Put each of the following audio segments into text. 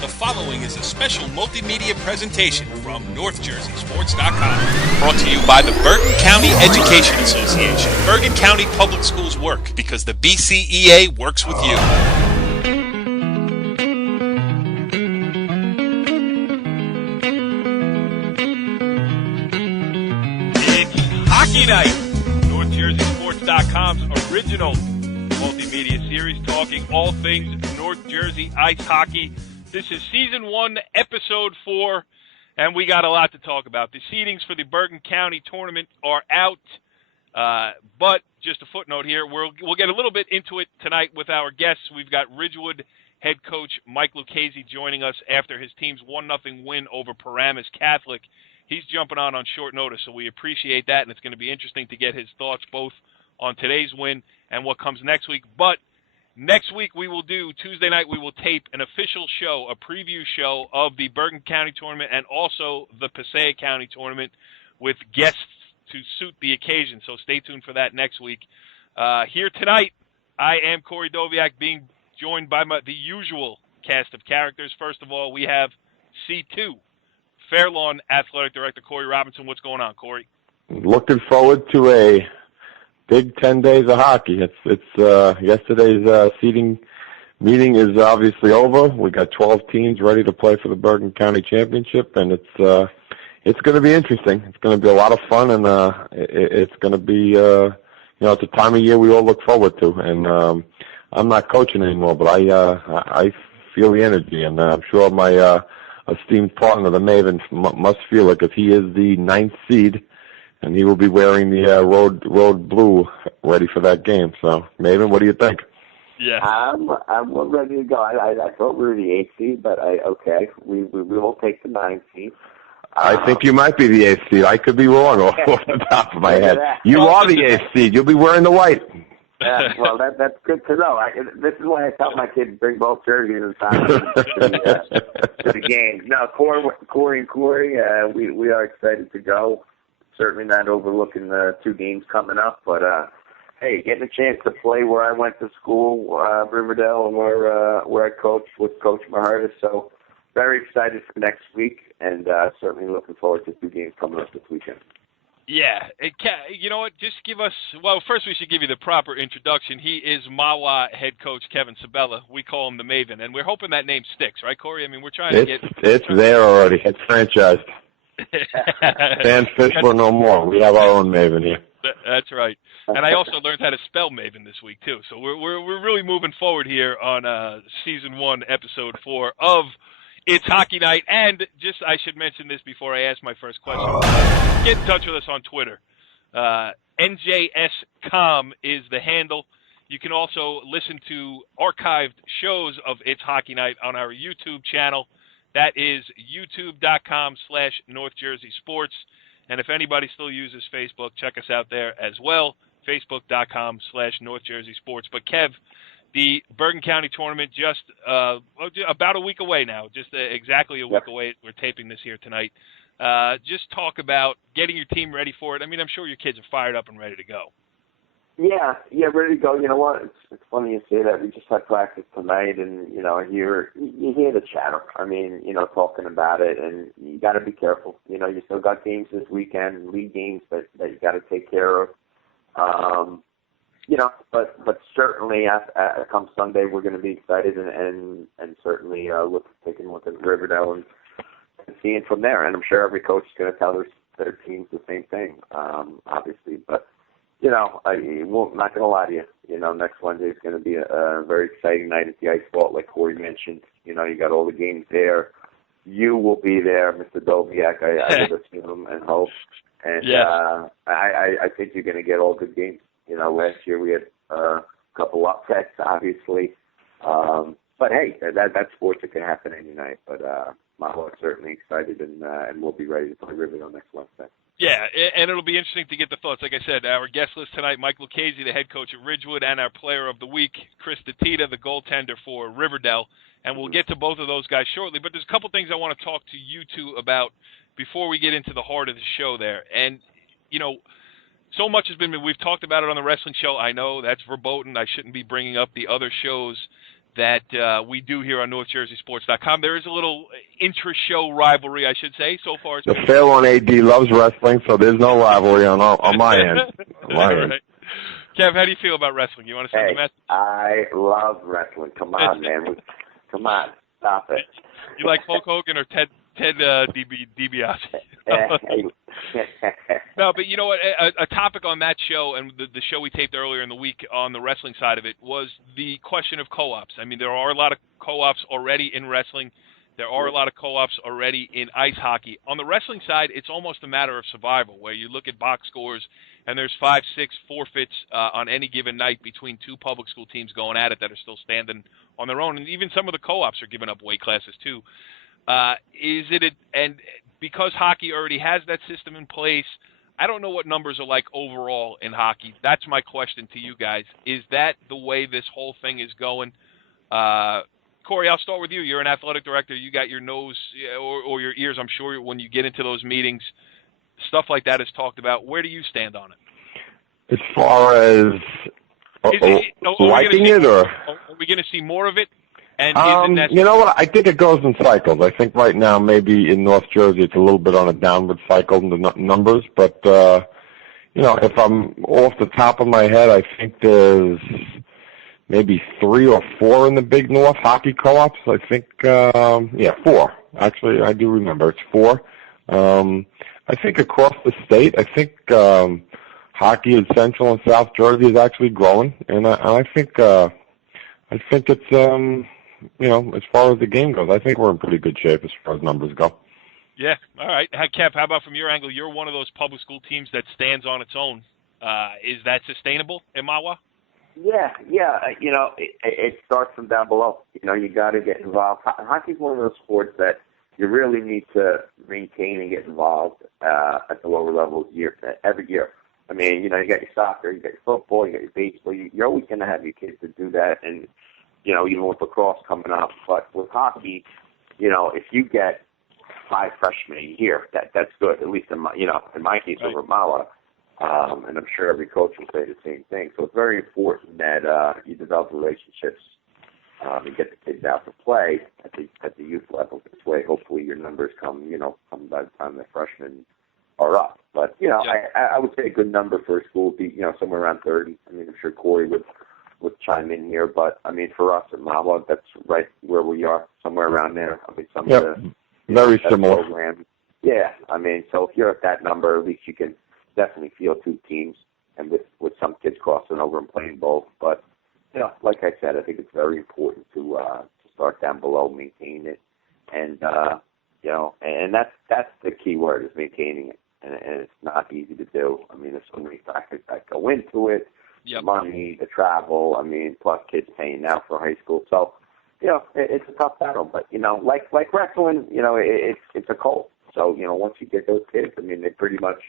The following is a special multimedia presentation from NorthJerseySports.com. Brought to you by the Bergen County Education Association. Bergen County Public Schools work because the BCEA works with you. It's Hockey Night, NorthJerseySports.com's original multimedia series talking all things North Jersey ice hockey. This is Season 1, Episode 4, and we got a lot to talk about. The seedings for the Bergen County Tournament are out, but just a footnote here, we'll get a little bit into it tonight with our guests. We've got Ridgewood head coach Mike Luchese joining us after his team's 1-0 win over Paramus Catholic. He's jumping on short notice, so we appreciate that, and it's going to be interesting to get his thoughts both on today's win and what comes next week. But next week Tuesday night, we will tape an official show, a preview show of the Bergen County Tournament and also the Passaic County Tournament with guests to suit the occasion. So stay tuned for that next week. Here tonight, I am Corey Doviak, being joined by the usual cast of characters. First of all, we have C2, Fairlawn Athletic Director Corey Robinson. What's going on, Corey? Looking forward to a big 10 days of hockey. It's yesterday's seeding meeting is obviously over. We got 12 teams ready to play for the Bergen County Championship, and it's going to be interesting. It's going to be a lot of fun, and it's going to be it's a time of year we all look forward to. And I'm not coaching anymore, but I feel the energy, and I'm sure my esteemed partner, the Maven, must feel it because he is the 9th seed. And he will be wearing the road blue, ready for that game. So, Maven, what do you think? Yeah, I'm ready to go. I thought we were the 8th seed, but we will take the 9th seed. I think you might be the 8th seed. I could be wrong off the top of my head. You are the 8th seed. You'll be wearing the white. Well, that's good to know. This is why I tell my kids bring both jerseys in time to the game. No, Corey, we are excited to go. Certainly not overlooking the 2 games coming up, but hey, getting a chance to play where I went to school, River Dell, and where I coached with Coach Mahartis. So very excited for next week, and certainly looking forward to 2 games coming up this weekend. Yeah, you know what? Just give us. Well, first we should give you the proper introduction. He is Mawa head coach Kevin Sabella. We call him the Maven, and we're hoping that name sticks, right, Corey? I mean, we're trying to get. It's there already. It's franchised. Dan Fischler no more. We have our own Maven here. That's right. And I also learned how to spell Maven this week too. So we're really moving forward here on Season 1, Episode 4 of It's Hockey Night. And just I should mention this before I ask my first question. Get in touch with us on Twitter. NJScom is the handle. You can also listen to archived shows of It's Hockey Night on our YouTube channel. That is youtube.com/NorthJerseySports. And if anybody still uses Facebook, check us out there as well, facebook.com/NorthJerseySports. But Kev, the Bergen County Tournament just about a week away now, just exactly a week away. We're taping this here tonight. Just talk about getting your team ready for it. I mean, I'm sure your kids are fired up and ready to go. Yeah, ready to go. You know what? It's funny you say that. We just had practice tonight, and you hear the chatter. I mean, talking about it, and you got to be careful. You still got games this weekend, league games that you got to take care of. But certainly, come Sunday, we're going to be excited and certainly taking a look at River Dell and seeing from there. And I'm sure every coach is going to tell their teams the same thing, obviously, but. I'm not going to lie to you. Next Wednesday is going to be a very exciting night at the Ice Vault, like Corey mentioned. You got all the games there. You will be there, Mr. Doviak. I would assume and hope. And yes. I think you're going to get all good games. Last year we had a couple upsets, obviously. But hey, that's sports. It can happen any night. But Maho's certainly excited, and we'll be ready to play Riverdale next Wednesday. Yeah, and it'll be interesting to get the thoughts. Like I said, our guest list tonight, Mike Luchese, the head coach at Ridgewood, and our player of the week, Chris DeTitta, the goaltender for River Dell. And we'll get to both of those guys shortly. But there's a couple things I want to talk to you two about before we get into the heart of the show there. And, so much has been, we've talked about it on the wrestling show. I know that's verboten. I shouldn't be bringing up the other shows that we do here on NorthJerseySports.com. There is a little intra-show rivalry, I should say. So far, it's the fair one. AD loves wrestling, so there's no rivalry on my end. Right. Kev, how do you feel about wrestling? You want to send a message? I love wrestling. Come on, man. Come on, stop it. You like Hulk Hogan or Ted DiBiase? No, but you know what? A topic on that show and the show we taped earlier in the week on the wrestling side of it was the question of co-ops. I mean, there are a lot of co-ops already in wrestling. There are a lot of co-ops already in ice hockey. On the wrestling side, it's almost a matter of survival, where you look at box scores and there's 5-6 forfeits on any given night between two public school teams going at it that are still standing on their own. And even some of the co-ops are giving up weight classes too. And because hockey already has that system in place, I don't know what numbers are like overall in hockey. That's my question to you guys. Is that the way this whole thing is going? Corey, I'll start with you. You're an athletic director. You got your nose or your ears, I'm sure, when you get into those meetings. Stuff like that is talked about. Where do you stand on it? As far as liking it, or are we going to see more of it? And you know what? I think it goes in cycles. I think right now, maybe in North Jersey, it's a little bit on a downward cycle in the numbers. But if I'm off the top of my head, I think there's maybe 3 or 4 in the Big North hockey co-ops. I think 4. Actually, I do remember it's 4. I think across the state, I think hockey in Central and South Jersey is actually growing, and I think it's as far as the game goes, I think we're in pretty good shape as far as numbers go. Yeah, all right. Kev, how about from your angle? You're one of those public school teams that stands on its own. Is that sustainable in Mahwah? Yeah. It starts from down below. You got to get involved. Hockey's one of those sports that you really need to maintain and get involved at the lower levels every year. I mean, you got your soccer, you got your football, you got your baseball. You're always going to have your kids to do that, and even with lacrosse coming up. But with hockey, if you get 5 freshmen a year, that's good. At least in my case over Mahwah. And I'm sure every coach will say the same thing. So it's very important that you develop relationships and get the kids out to play at the youth level. This way, hopefully, your numbers come by the time the freshmen are up. But I would say a good number for a school would be somewhere around 30. I mean, I'm sure Corey would chime in here, but I mean, for us at Mahwah, that's right where we are, somewhere around there. I mean, some of the very similar programs. Yeah, I mean, so if you're at that number, at least you can definitely field 2 teams, and with some kids crossing over and playing both. But like I said, I think it's very important to start down below, maintain it, and and that's the key word, is maintaining it, and it's not easy to do. I mean, there's so many factors that go into it. Yep. Money, the travel, I mean, plus kids paying now for high school. So, it's a tough battle. But, like wrestling, it's a cult. So, once you get those kids, I mean, they pretty much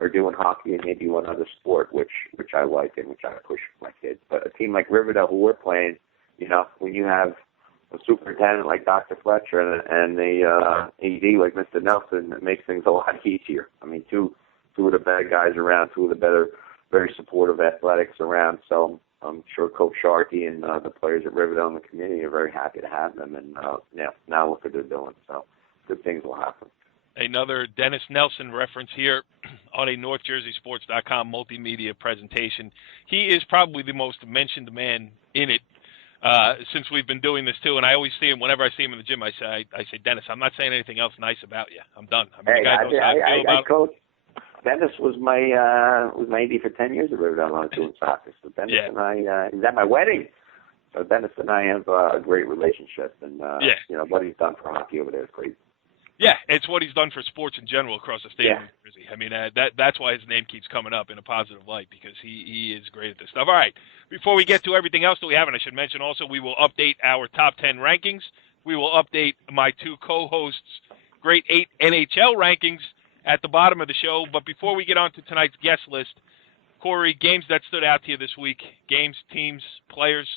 are doing hockey and maybe one other sport, which I like and which I push for my kids. But a team like River Dell, who we're playing, when you have a superintendent like Dr. Fletcher and the AD like Mr. Nelson, it makes things a lot easier. I mean, two of the better guys around, 2 of the better, very supportive athletics around. So I'm sure Coach Sharkey and the players at Riverdale and the community are very happy to have them. And now look what they're doing. So good things will happen. Another Dennis Nelson reference here on a NorthJerseySports.com multimedia presentation. He is probably the most mentioned man in it since we've been doing this too. And I always see him whenever I see him in the gym. I say, Dennis, I'm not saying anything else nice about you. I'm done. I mean, I coach. Dennis was my AD for 10 years at Riverdale when I was doing soccer. So Dennis and I, he's at my wedding. So Dennis and I have a great relationship, and what he's done for hockey over there is great. Yeah, it's what he's done for sports in general across the state of New Jersey. I mean, that's why his name keeps coming up in a positive light, because he is great at this stuff. All right, before we get to everything else that we have, and I should mention also, we will update our top 10 rankings. We will update my 2 co-hosts' Great 8 NHL rankings at the bottom of the show. But before we get on to tonight's guest list, Corey, games that stood out to you this week, games, teams, players,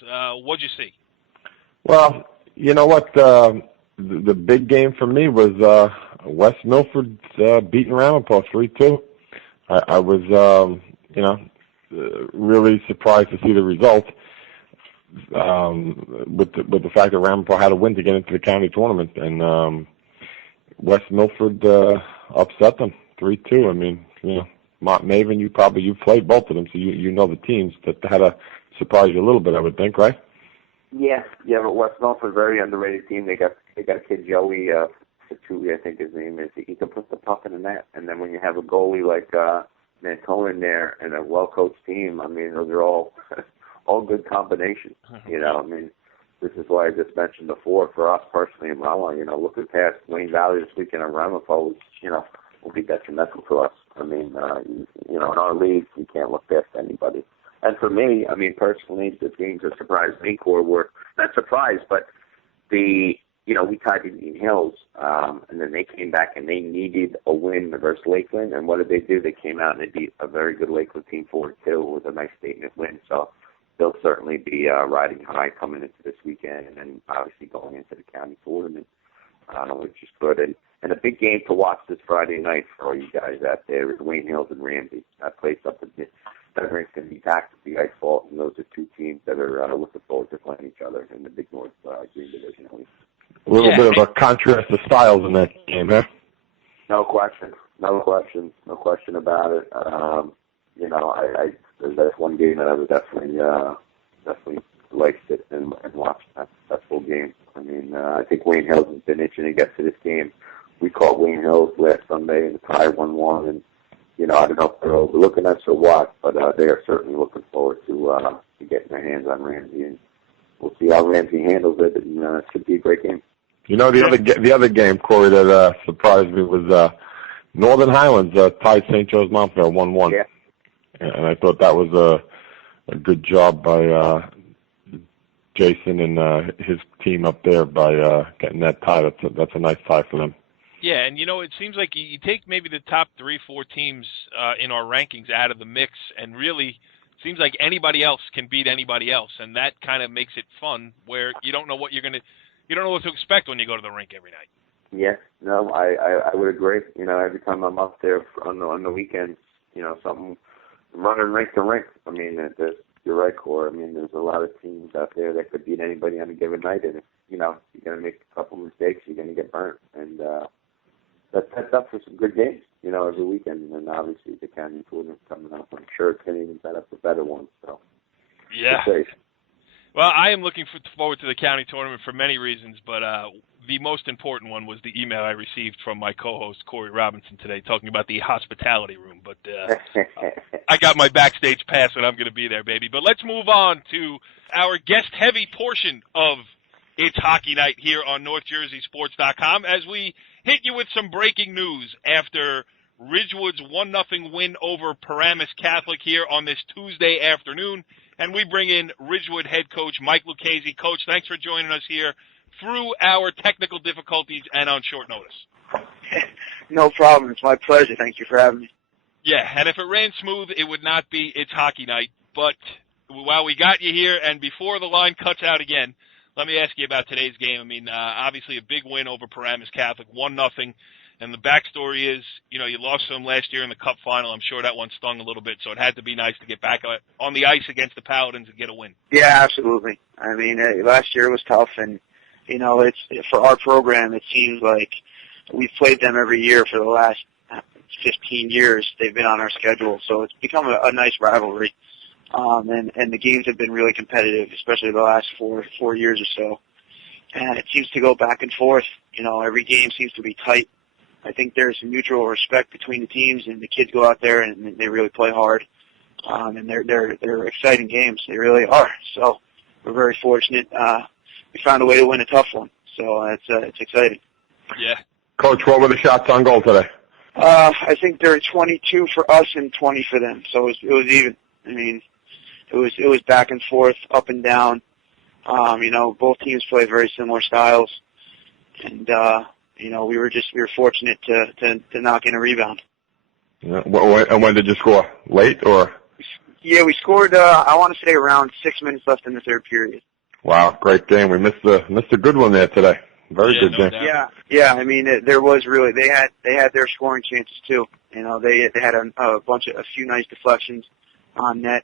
what'd you see? Well, you know what? The big game for me was West Milford beating Ramapo 3-2. I was, really surprised to see the result. with the fact that Ramapo had a win to get into the county tournament, and West Milford upset them 3-2. I mean, Mont Maven, you've played both of them, so you know the teams that had to surprise you a little bit, I would think, right? Yeah, but West Milford, very underrated team. They got a kid, Joey Satuli, I think his name is. He can put the puck in the net, and then when you have a goalie like Mantone in there and a well-coached team, I mean, those are all good combinations. I mean, this is why I just mentioned before, for us personally in Rolla, looking past Wayne Valley this weekend in Ramapo, will be detrimental to us. I mean, in our league, we can't look past anybody. And for me, I mean, personally, the games that surprised me, Core, were not surprised, but we tied Indian Hills, and then they came back and they needed a win versus Lakeland. And what did they do? They came out and they beat a very good Lakeland team 4-2. It was a nice statement win. So they'll certainly be riding high coming into this weekend, and then obviously going into the county tournament, which is good. And a big game to watch this Friday night for all you guys out there is Wayne Hills and Ramsey. That place up in that rink's going to be packed with the Ice Vault, and those are two teams that are looking forward to playing each other in the Big North Green Division at least. A little bit of a contrast of styles in that game, huh? No question about it. That's one game that I would definitely like sit and watch that full game. I mean, I think Wayne Hills has been itching to get to this game. We caught Wayne Hills last Sunday in the tie 1-1, and I don't know if they're overlooking us or what, but they are certainly looking forward to getting their hands on Ramsey, and we'll see how Ramsey handles it. And it should be a great game. The other game, Corey, that surprised me was Northern Highlands tied St. Joe's Mountville 1-1. Yeah. And I thought that was a good job by Jason and his team up there by getting that tie. That's a nice tie for them. Yeah, and it seems like you take maybe the top 3-4 teams in our rankings out of the mix, and really it seems like anybody else can beat anybody else, and that kind of makes it fun, where you don't know what you don't know what to expect when you go to the rink every night. Yeah, no, I would agree. Every time I'm up there on the weekends, something running rink to rink. I mean, you're right, Cor. I mean, there's a lot of teams out there that could beat anybody on a given night, and if you're going to make a couple mistakes, you're going to get burnt, and that sets up for some good games, every weekend. And then obviously the county tournament coming up, I'm sure it's going to even set up for better ones. So yeah. Well, I am looking forward to the county tournament for many reasons, but the most important one was the email I received from my co-host, Corey Robinson, today, talking about the hospitality room. But I got my backstage pass, and I'm going to be there, baby. But let's move on to our guest-heavy portion of It's Hockey Night here on NorthJerseySports.com as we hit you with some breaking news after Ridgewood's 1-0 win over Paramus Catholic here on this Tuesday afternoon. And we bring in Ridgewood head coach Mike Luchese. Coach, thanks for joining us here through our technical difficulties and on short notice. No problem. It's my pleasure. Thank you for having me. Yeah, and if it ran smooth, it would not be It's Hockey Night. But while we got you here, and before the line cuts out again, let me ask you about today's game. I mean, obviously a big win over Paramus Catholic, 1-0. And the backstory is, you lost to them last year in the Cup final. I'm sure that one stung a little bit, so it had to be nice to get back on the ice against the Paladins and get a win. Yeah, absolutely. I mean, last year was tough, and, it's for our program, it seems like we've played them every year for the last 15 years. They've been on our schedule, so it's become a nice rivalry. And the games have been really competitive, especially the last four years or so. And it seems to go back and forth. Every game seems to be tight. I think there's mutual respect between the teams, and the kids go out there and they really play hard. And they're exciting games. They really are. So we're very fortunate. We found a way to win a tough one. So it's exciting. Yeah. Coach, what were the shots on goal today? I think there were 22 for us and 20 for them. So it was even. I mean, it was back and forth, up and down. Both teams play very similar styles, and we were fortunate to knock in a rebound. Yeah. And when did you score? Late or? Yeah, we scored. I want to say around 6 minutes left in the third period. Wow, great game. We missed a good one there today. Very good game. Yeah. I mean, there was really they had their scoring chances too. They had a few nice deflections on net.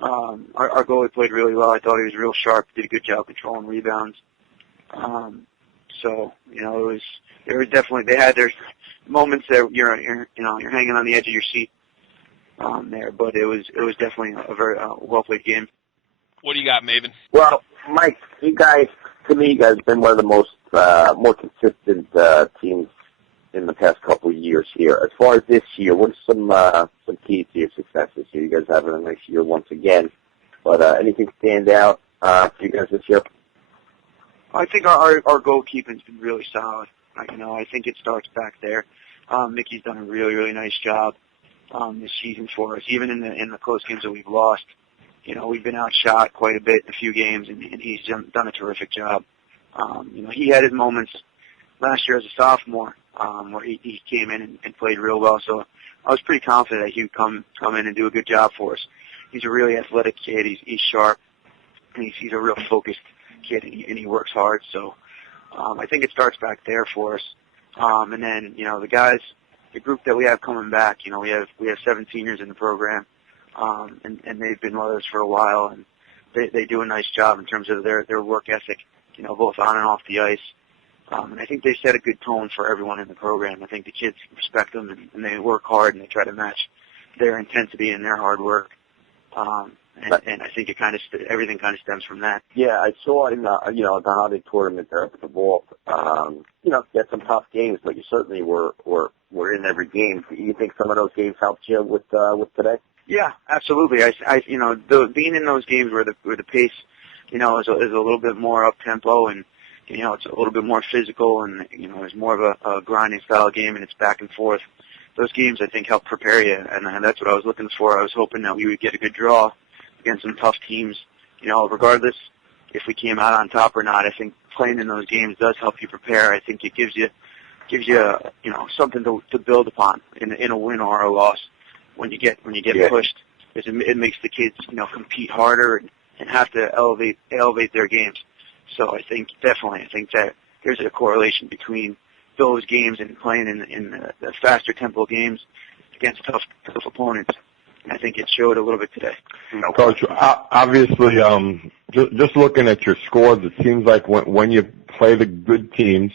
Our goalie played really well. I thought he was real sharp, did a good job controlling rebounds. So, there was definitely, they had their moments that you're hanging on the edge of your seat, there, but it was definitely a very well-played game. What do you got, Maven? Well, Mike, you guys have been one of the most more consistent teams in the past couple of years here. As far as this year, what are some keys to your success this year? You guys having a nice year once again, but anything stand out for you guys this year? I think our goalkeeping's been really solid. I think it starts back there. Mickey's done a really, really nice job this season for us, even in the close games that we've lost. We've been outshot quite a bit in a few games, and he's done a terrific job. He had his moments last year as a sophomore where he came in and played real well, so I was pretty confident that he would come in and do a good job for us. He's a really athletic kid. He's sharp, and he's a real focused kid, and he works hard. So I think it starts back there for us. And then the group that we have coming back. We have 7 seniors in the program, and they've been with us for a while, and they do a nice job in terms of their work ethic. Both on and off the ice. And I think they set a good tone for everyone in the program. I think the kids respect them, and they work hard, and they try to match their intensity and their hard work. And I think everything kind of stems from that. Yeah, I saw in the holiday tournament there at the Vault. You had some tough games, but you certainly were in every game. Do you think some of those games helped you with today? Yeah, absolutely. Being in those games where the pace, is a little bit more up tempo, and it's a little bit more physical, and it's more of a grinding style game, and it's back and forth. Those games, I think, help prepare you, and that's what I was looking for. I was hoping that we would get a good draw against some tough teams. Regardless if we came out on top or not, I think playing in those games does help you prepare. I think it gives you something to build upon in a win or a loss. When you get pushed, it makes the kids compete harder and have to elevate their games. So I think that there's a correlation between those games and playing in the faster tempo games against tough opponents. And I think it showed a little bit today. Coach, obviously, just looking at your scores, it seems like when you play the good teams,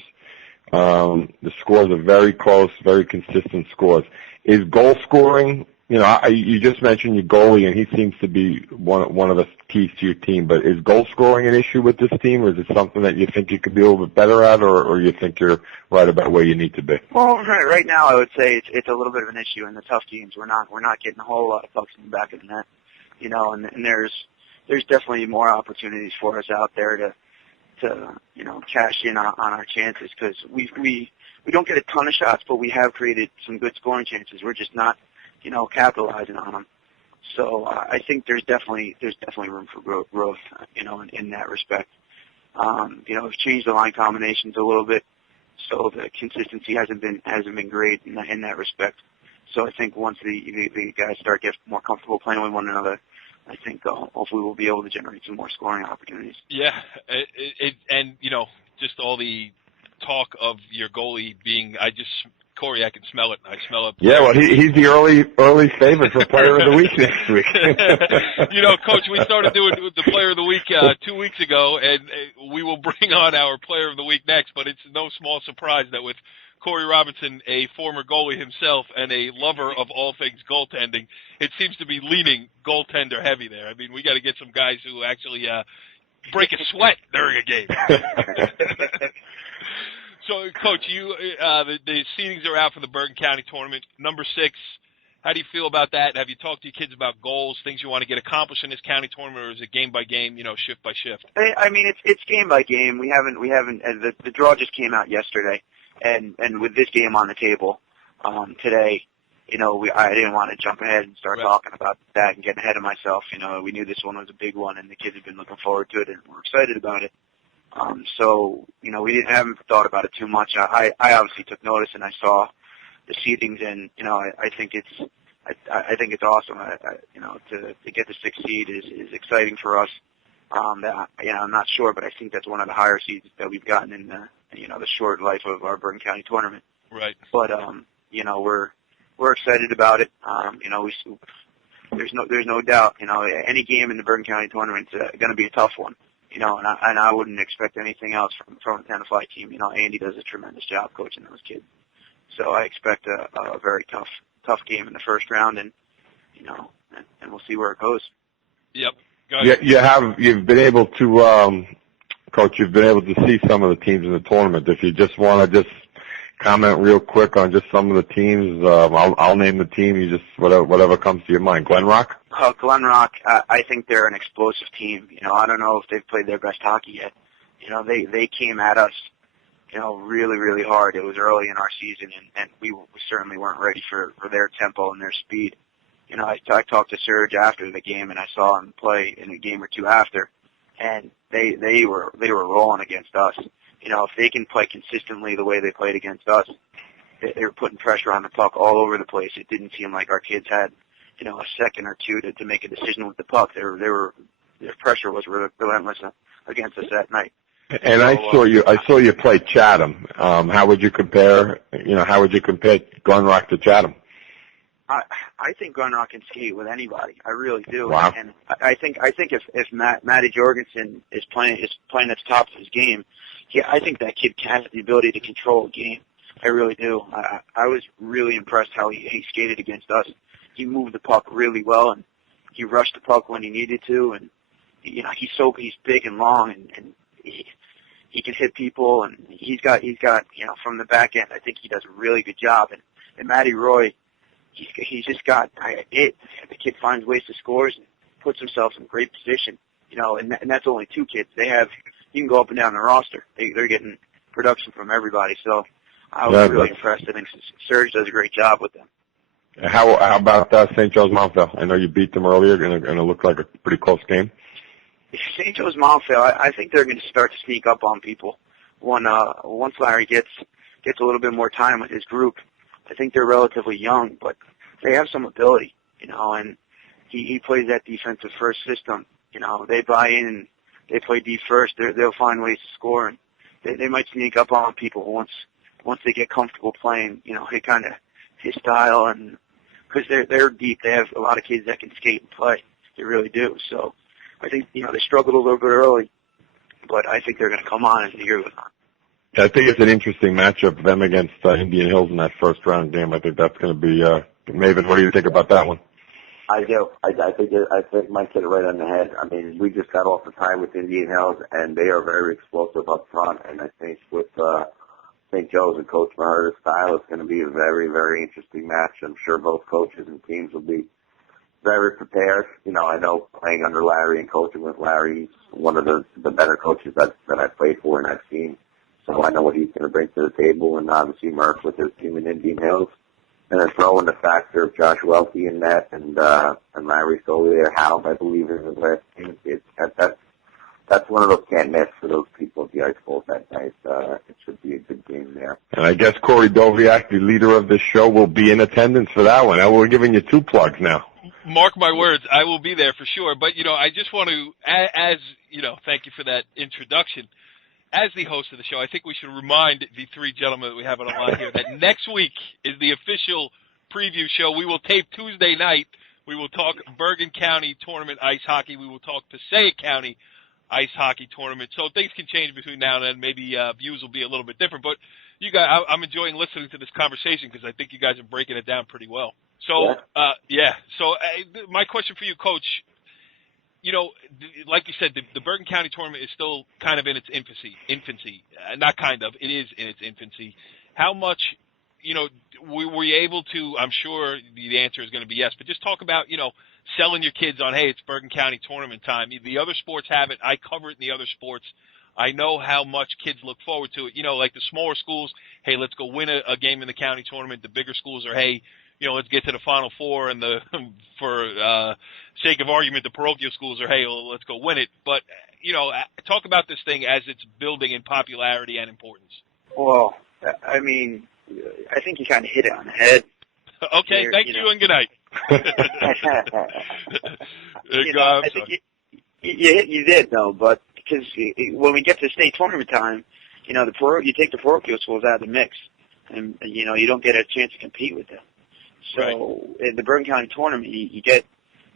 the scores are very close, very consistent scores. Is goal scoring, you just mentioned your goalie, and he seems to be one of the keys to your team, but is goal scoring an issue with this team, or is it something that you think you could be a little bit better at, or you think you're right about where you need to be? Well, right now I would say it's a little bit of an issue in the tough teams. We're not getting a whole lot of pucks in the back of the net, and there's definitely more opportunities for us out there to cash in on our chances, because we don't get a ton of shots, but we have created some good scoring chances. We're just not capitalizing on them. So I think there's definitely room for growth, in that respect. We've changed the line combinations a little bit, so the consistency hasn't been great in that respect. So I think once the guys start getting more comfortable playing with one another, I think hopefully we'll be able to generate some more scoring opportunities. Yeah, and just all the talk of your goalie being, Corey, I can smell it. I smell it. Yeah, well, he's the early favorite for Player of the Week next week. Coach, we started doing the Player of the Week 2 weeks ago, and we will bring on our Player of the Week next, but it's no small surprise that with Corey Robinson, a former goalie himself and a lover of all things goaltending, it seems to be leaning goaltender heavy there. I mean, we got to get some guys who actually break a sweat during a game. So, Coach, the seedings are out for the Bergen County Tournament. Number 6, how do you feel about that? Have you talked to your kids about goals, things you want to get accomplished in this county tournament, or is it game by game, shift by shift? I mean, it's game by game. We haven't. The draw just came out yesterday, and with this game on the table today, I didn't want to jump ahead and start talking about that and getting ahead of myself. We knew this one was a big one, and the kids have been looking forward to it, and we're excited about it. So, we haven't thought about it too much. I obviously took notice, and I saw the seedings, and, I think it's awesome. To get the 6th seed is exciting for us. I'm not sure, but I think that's one of the higher seeds that we've gotten in the short life of our Bergen County tournament. Right. But, we're excited about it. there's no doubt. Any game in the Bergen County Tournament is going to be a tough one. And I wouldn't expect anything else from a 10-5 team. Andy does a tremendous job coaching those kids. So I expect a very tough game in the first round, and we'll see where it goes. Yep. You've been able to, Coach, you've been able to see some of the teams in the tournament. If you just want to just comment real quick on just some of the teams, I'll name the team. You just whatever comes to your mind. Glen Rock. Glen Rock, I think they're an explosive team. I don't know if they've played their best hockey yet. They came at us, really, really hard. It was early in our season, and we certainly weren't ready for their tempo and their speed. I talked to Serge after the game, and I saw him play in a game or two after, and they were rolling against us. If they can play consistently the way they played against us, they were putting pressure on the puck all over the place. It didn't seem like our kids had, a second or two to make a decision with the puck. Their pressure was relentless against us that night. And I saw you play Chatham. How would you compare Glen Rock to Chatham? I think Glen Rock can skate with anybody. I really do. Wow. And I think if Matty Jorgensen is playing at the top of his game, I think that kid has the ability to control a game. I really do. I was really impressed how he skated against us. He moved the puck really well, and he rushed the puck when he needed to, and he's big and long, and he can hit people, and he's got from the back end. I think he does a really good job. And Matty Roy, he's just got it. The kid finds ways to score and puts himself in great position. And that's only two kids. You can go up and down the roster. They're getting production from everybody. So I was really impressed. I think Serge does a great job with them. How about St. Joe's Montville? I know you beat them earlier, and it looked like a pretty close game. St. Joe's Montville, I think they're going to start to sneak up on people once Larry gets a little bit more time with his group. I think they're relatively young, but they have some ability, and he plays that defensive first system. They buy in and they play deep first. They'll find ways to score, and they might sneak up on people once they get comfortable playing, kind of his style, and because they're deep. They have a lot of kids that can skate and play. They really do. So I think, they struggled a little bit early, but I think they're going to come on as the year goes on. I think it's an interesting matchup, them against Indian Hills in that first round game. I think that's going to be, Maven, what do you think about that one? I do. I think Mike hit it right on the head. I mean, we just got off the tie with Indian Hills, and they are very explosive up front, and I think with St. Joe's and Coach Maher's style, it's going to be a very, very interesting match. I'm sure both coaches and teams will be very prepared. I know playing under Larry and coaching with Larry, he's one of the better coaches that I've played for and I've seen. So I know what he's going to bring to the table, and obviously Murph with his team in Indian Hills. And then throw in the factor of Josh Welty in that, and Larry Soley there, Hal, I believe, in his last team. That's one of those can't miss for those people at the Ice Bowl that night. It should be a good game there. And I guess Corey Doviak, the leader of this show, will be in attendance for that one. We're giving you 2 plugs now. Mark my words, I will be there for sure. But, I just want to, thank you for that introduction. As the host of the show, I think we should remind the 3 gentlemen that we have on the line here that next week is the official preview show. We will tape Tuesday night. We will talk Bergen County Tournament ice hockey. We will talk Passaic County ice hockey tournament. So things can change between now and then. Maybe views will be a little bit different. But you guys, I'm enjoying listening to this conversation because I think you guys are breaking it down pretty well. So, So my question for you, Coach, like you said, the Bergen County Tournament is still kind of in its infancy. Not kind of, it is in its infancy. How much, were you able to, I'm sure the answer is going to be yes, but just talk about, selling your kids on, hey, it's Bergen County Tournament time. The other sports have it. I cover it in the other sports. I know how much kids look forward to it. Like the smaller schools, hey, let's go win a game in the county tournament. The bigger schools are, hey, let's get to the Final Four, and for sake of argument, the parochial schools are, hey, well, let's go win it. But, talk about this thing as it's building in popularity and importance. Well, I mean, I think you kind of hit it on the head. Okay, thank you and good night. I think you did, though, but because when we get to state tournament time, you take the parochial schools out of the mix, and, you don't get a chance to compete with them. So in the Bergen County Tournament, you get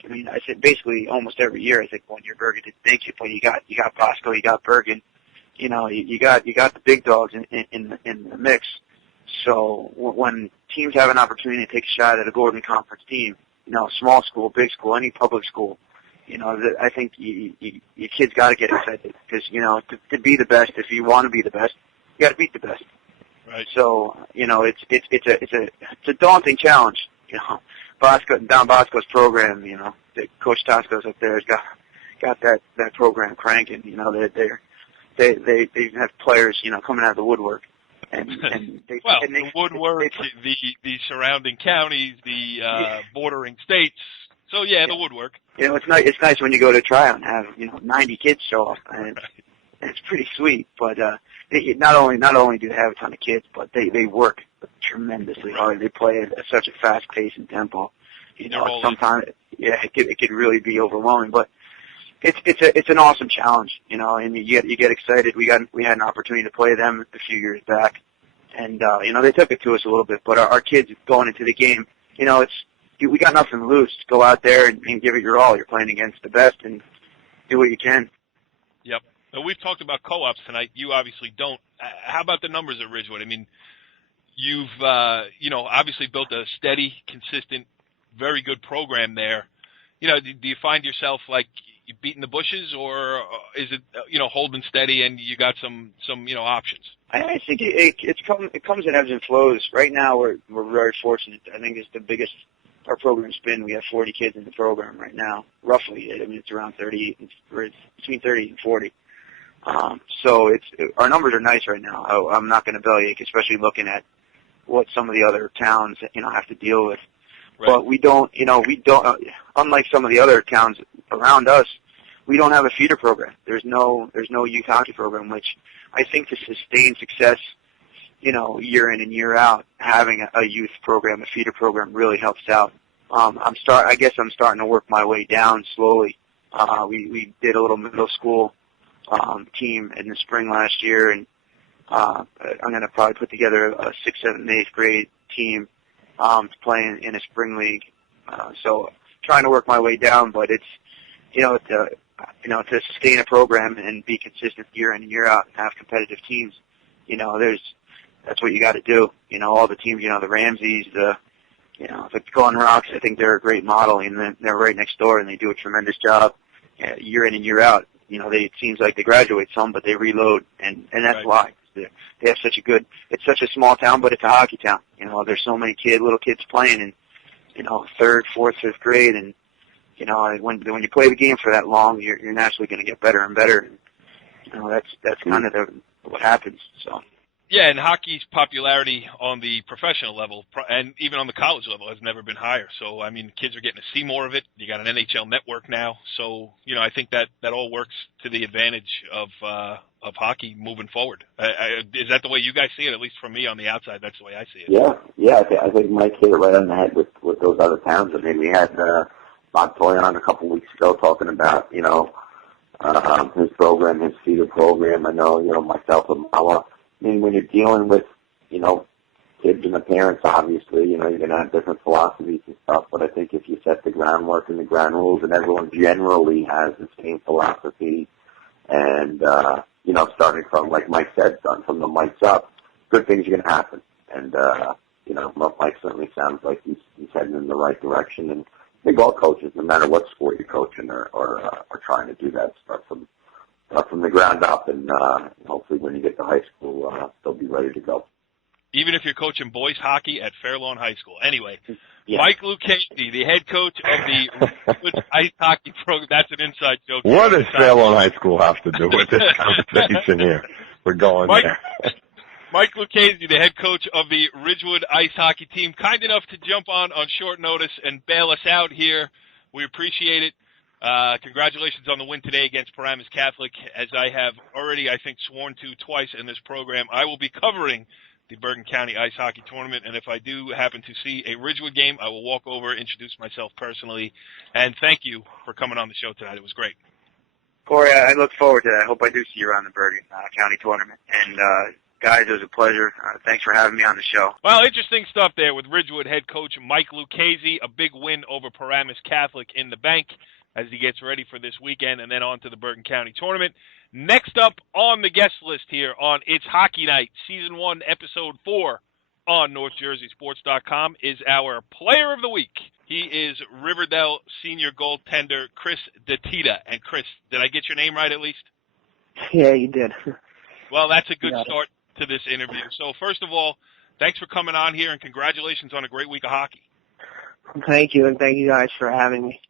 I mean, I said basically almost every year. I think 1 year Bergen didn't make it, but you got Bosco, you got Bergen. You know, you got the big dogs in the mix. So when teams have an opportunity to take a shot at a Gordon Conference team, you know, small school, big school, any public school, you know, I think your kids got to get excited because, you know, to be the best, if you want to be the best, you got to beat the best. Right. So, you know, it's a daunting challenge. You know, Don Bosco's program, you know, Coach Tosco's up there has got that program cranking. You know, they have players, you know, coming out of the woodwork. And they, well, and they, the woodwork, the surrounding counties, the bordering states. So the woodwork. You know, it's nice when you go to try and have, you know, 90 kids show up, and it's pretty sweet. But not only do they have a ton of kids, but they work tremendously hard. They play at such a fast pace and tempo. You know, sometimes it could really be overwhelming, but it's an awesome challenge, you know, and you get excited. We had an opportunity to play them a few years back, and you know, they took it to us a little bit. But our kids going into the game, you know, we got nothing to lose. Go out there and give it your all. You're playing against the best, and do what you can. Yep. Now, we've talked about co-ops tonight. You obviously don't. How about the numbers at Ridgewood? I mean, you've you know, obviously built a steady, consistent, very good program there. You know, do you find yourself like you beating the bushes, or is it, you know, holding steady and you got some you know, options? I think it comes in ebbs and flows. Right now we're very fortunate. I think it's the biggest our program's been. We have 40 kids in the program right now, roughly. I mean, it's around 30. It's between 30 and 40. So our numbers are nice right now. I'm not going to bellyache, especially looking at what some of the other towns, you know, have to deal with. Right. But we don't, unlike some of the other towns around us, we don't have a feeder program. There's no youth hockey program, which I think to sustain success, you know, year in and year out, having a youth program, a feeder program really helps out. I guess I'm starting to work my way down slowly. We did a little middle school team in the spring last year, and I'm going to probably put together a 6th, 7th, and 8th grade team playing in a spring league. So trying to work my way down, but it's, to sustain a program and be consistent year in and year out and have competitive teams, you know, that's what you got to do. You know, all the teams, you know, the Ramseys, the Golden Rocks, I think they're a great model, and they're right next door, and they do a tremendous job year in and year out. You know, it seems like they graduate some, but they reload, and that's why. They have it's such a small town, but it's a hockey town. You know, there's so many little kids playing in, you know, 3rd, 4th, 5th grade, and, you know, when you play the game for that long, you're naturally going to get better and better. And, you know, that's kind of what happens, so. Yeah, and hockey's popularity on the professional level and even on the college level has never been higher. So, I mean, kids are getting to see more of it. You got an NHL network now. So, you know, I think that all works to the advantage of hockey moving forward. Is that the way you guys see it? At least for me on the outside, that's the way I see it. Yeah. I think Mike hit it right on the head with those other towns. I mean, we had Bob Toy on a couple weeks ago talking about, you know, his program, his feeder program. I know, you know, myself and Mala. I mean, when you're dealing with, you know, kids and the parents, obviously, you know, you're going to have different philosophies and stuff, but I think if you set the groundwork and the ground rules and everyone generally has the same philosophy and, you know, starting from, like Mike said, starting from the mics up, good things are going to happen. And, you know, Mike certainly sounds like he's heading in the right direction. And I think all coaches, no matter what sport you're coaching, are trying to do that, start from the ground up, and hopefully when you get to high school, they'll be ready to go. Even if you're coaching boys hockey at Fairlawn High School. Anyway, Mike Luchese, the head coach of the Ridgewood Ice Hockey Program. That's an inside joke. What does Fairlawn High School have to do with this conversation here? We're going there. Mike Luchese, the head coach of the Ridgewood Ice Hockey team, kind enough to jump on short notice and bail us out here. We appreciate it. Congratulations on the win today against Paramus Catholic. As I have already, I think, sworn to twice in this program, I will be covering the Bergen County Ice Hockey Tournament, and if I do happen to see a Ridgewood game, I will walk over, introduce myself personally, and thank you for coming on the show tonight. It was great. Corey, I look forward to that. I hope I do see you around the Bergen County Tournament, and Guys, it was a pleasure. Thanks for having me on the show. Well, interesting stuff there with Ridgewood head coach Mike Luchese. A big win over Paramus Catholic in the bank as he gets ready for this weekend and then on to the Bergen County Tournament. Next up on the guest list here on It's Hockey Night, Season 1, Episode 4 on NorthJerseySports.com is our Player of the Week. He is River Dell senior goaltender Chris DeTitta. And Chris, did I get your name right at least? Yeah, you did. Well, that's a good start to this interview. So first of all, thanks for coming on here and congratulations on a great week of hockey. Thank you, and thank you guys for having me.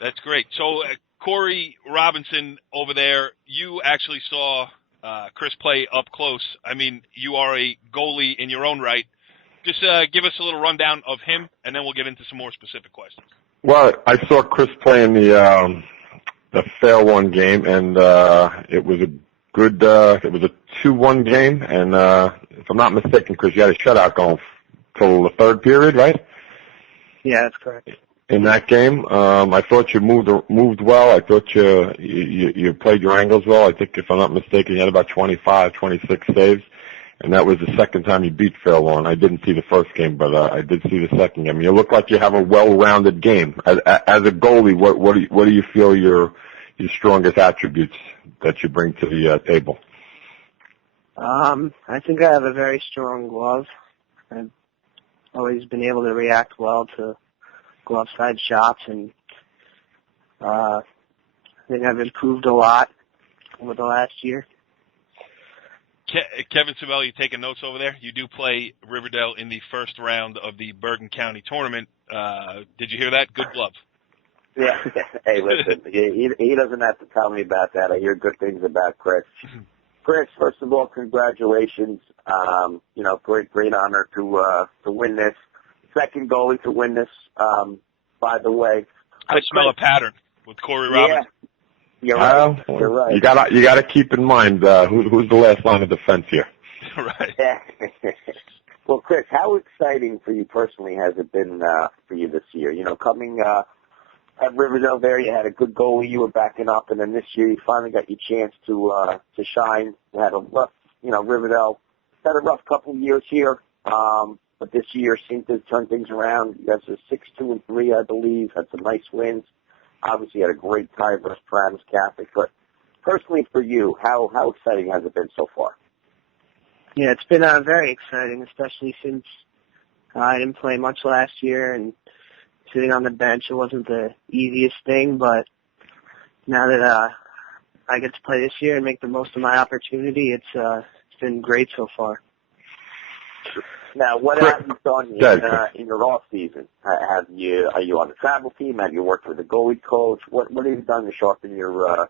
That's great. So Corey Robinson over there, you actually saw Chris play up close. I mean, you are a goalie in your own right. Just give us a little rundown of him, and then we'll get into some more specific questions. Well, I saw Chris play in the Fair One game, and it was a good. It was a 2-1 game, and if I'm not mistaken, Chris, you had a shutout going till the third period, right? Yeah, that's correct. In that game, I thought you moved well. I thought you played your angles well. I think, if I'm not mistaken, you had about 25, 26 saves, and that was the second time you beat Fair One. I didn't see the first game, but I did see the second game. You look like you have a well-rounded game. As a goalie, what do you feel your strongest attributes that you bring to the table? I think I have a very strong glove. I've always been able to react well to glove side shots, and I think I've improved a lot over the last year. Kevin Sabella, you taking notes over there? You do play River Dell in the first round of the Bergen County Tournament. Did you hear that? Good glove. Yeah. Hey, listen, he doesn't have to tell me about that. I hear good things about Chris. Chris, first of all, congratulations. Great honor to win this. Second goalie to win this, by the way. I smell a pattern with Corey Robinson. Yeah, you're right. You got to keep in mind who's the last line of defense here. Right. Yeah. Well, Chris, how exciting for you personally has it been for you this year? You know, coming at Riverdale there, you had a good goalie you were backing up, and then this year you finally got your chance to shine. You had a rough, Riverdale had a rough couple of years here. But this year seemed to turn things around. You guys are 6-2-3, I believe. Had some nice wins. Obviously, had a great time versus Paramus Catholic. But personally, for you, how exciting has it been so far? Yeah, it's been very exciting, especially since I didn't play much last year, and sitting on the bench, it wasn't the easiest thing. But now that I get to play this year and make the most of my opportunity, it's been great so far. Now, what have you done in your off season? Are you on the travel team? Have you worked with a goalie coach? What have you done to sharpen your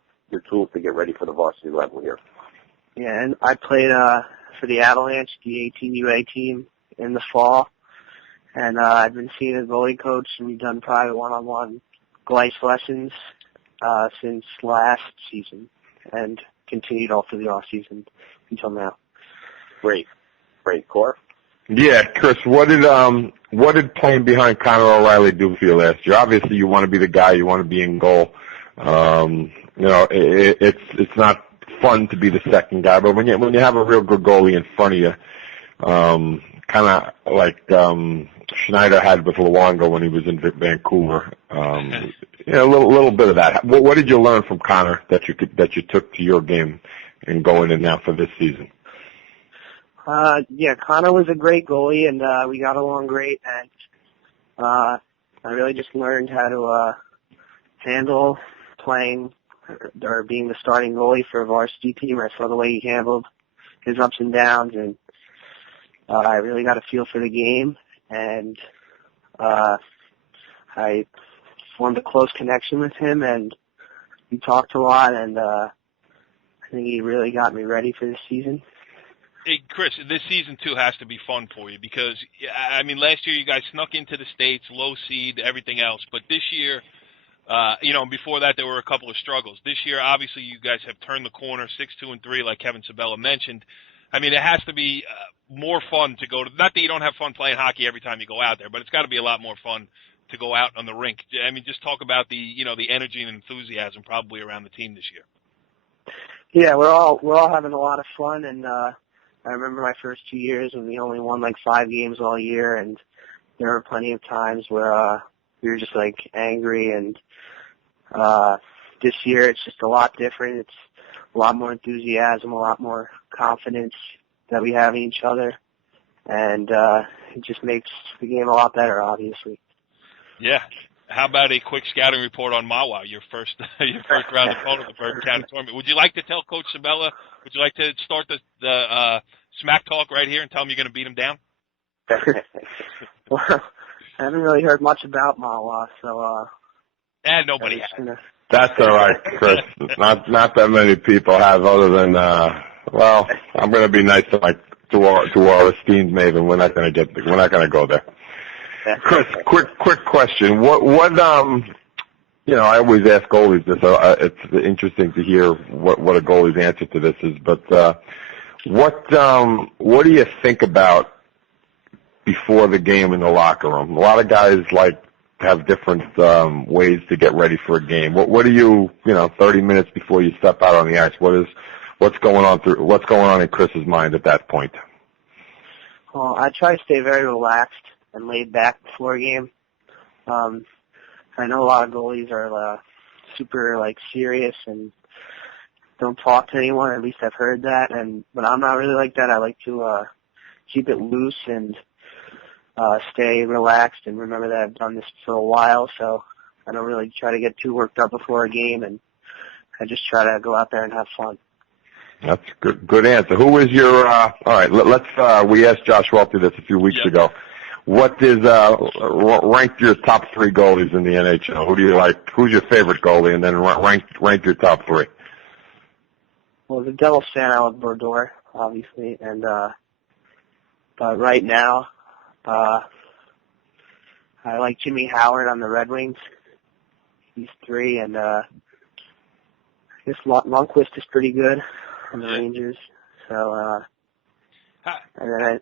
tools to get ready for the varsity level here? Yeah, and I played for the Avalanche, the 18UA team, in the fall, and I've been seeing a goalie coach, and we've done private one-on-one glass lessons since last season, and continued all through the off season until now. Great, Cor. Yeah, Chris, what did playing behind Connor O'Reilly do for you last year? Obviously, you want to be the guy, you want to be in goal. It's not fun to be the second guy, but when you have a real good goalie in front of you, kind of like Schneider had with Luongo when he was in Vancouver, a little bit of that. What did you learn from Connor that you took to your game and going in now for this season? Connor was a great goalie, and we got along great, and I really just learned how to handle playing or being the starting goalie for a varsity team. I saw the way he handled his ups and downs, and I really got a feel for the game, and I formed a close connection with him, and we talked a lot, and I think he really got me ready for this season. Hey, Chris, this season, too, has to be fun for you because, I mean, last year you guys snuck into the States, low seed, everything else. But this year, before that there were a couple of struggles. This year, obviously, you guys have turned the corner, 6-2-3, like Kevin Sabella mentioned. I mean, it has to be more fun to go to – not that you don't have fun playing hockey every time you go out there, but it's got to be a lot more fun to go out on the rink. I mean, just talk about the energy and enthusiasm probably around the team this year. Yeah, we're all having a lot of fun, and I remember my first 2 years when we only won like 5 games all year, and there were plenty of times where we were just like angry. And this year it's just a lot different. It's a lot more enthusiasm, a lot more confidence that we have in each other, and it just makes the game a lot better, obviously. Yeah. How about a quick scouting report on Mawa, your first round opponent of the Bergen County Tournament? Would you like to tell Coach Sabella? Would you like to start the smack talk right here and tell him you're going to beat him down? Well, I haven't really heard much about Mawa, so nobody has. That's all right, Chris. Not that many people have, other than well, I'm going to be nice to our esteemed Maven. We're not going to go there. Chris, quick question. What you know, I always ask goalies this. It's interesting to hear what a goalie's answer to this is. But what do you think about before the game in the locker room? A lot of guys have different ways to get ready for a game. What do you 30 minutes before you step out on the ice? What's going on in Chris's mind at that point? Well, I try to stay very relaxed and laid back before a game. I know a lot of goalies are super serious and don't talk to anyone. At least I've heard that, but I'm not really like that. I like to keep it loose and stay relaxed and remember that I've done this for a while, so I don't really try to get too worked up before a game, and I just try to go out there and have fun. That's good answer. Who is your all right, we asked Josh Welty this a few weeks ago. What is rank your top 3 goalies in the NHL? Who do you like? Who's your favorite goalie? And then rank your top 3. Well, as a Devils fan, I like Brodeur, obviously, and but right now, I like Jimmy Howard on the Red Wings. He's 3, and I guess Lundqvist is pretty good on the Rangers. So, and then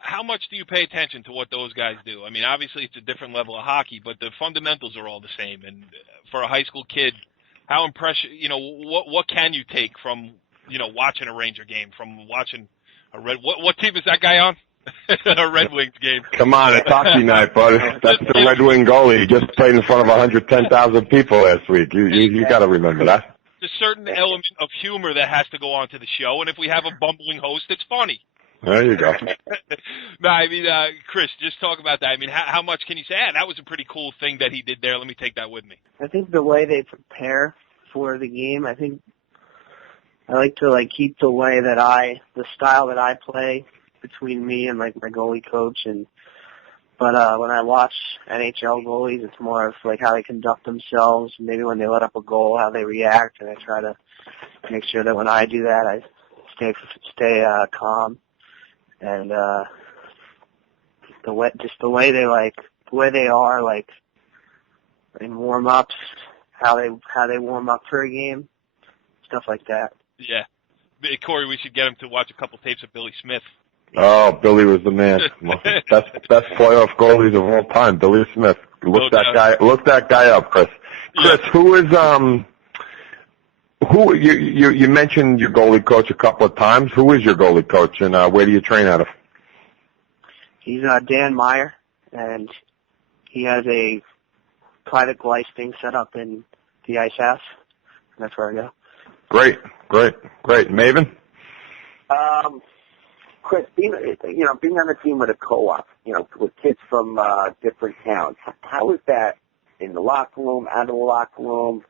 how much do you pay attention to what those guys do? I mean, obviously it's a different level of hockey, but the fundamentals are all the same. And for a high school kid, how impressive, what can you take from, watching a Ranger game, from watching a what team is that guy on? A Red Wings game. Come on, it's hockey night, buddy. That's the Red Wing goalie. He just played in front of 110,000 people last week. You got to remember that. There's a certain element of humor that has to go on to the show, and if we have a bumbling host, it's funny. There you go. No, I mean, Chris, just talk about that. I mean, how much can you say? That was a pretty cool thing that he did there. Let me take that with me. I think the way they prepare for the game, I think I like to keep the style that I play between me and my goalie coach, but when I watch NHL goalies, it's more of how they conduct themselves, maybe when they let up a goal, how they react, and I try to make sure that when I do that, I stay calm. And the way they are in warm ups, how they warm up for a game, stuff like that. Yeah, Corey, we should get him to watch a couple tapes of Billy Smith. Oh, Billy was the man. Best playoff goalies of all time, Billy Smith. Look that guy up, Chris. Chris, who is who you mentioned your goalie coach a couple of times. Who is your goalie coach, and where do you train out of? He's Dan Meyer, and he has a private glice thing set up in the ice house. That's where I go. Great. Maven? Chris, being on a team with a co-op, with kids from different towns, how is that in the locker room, out of the locker room,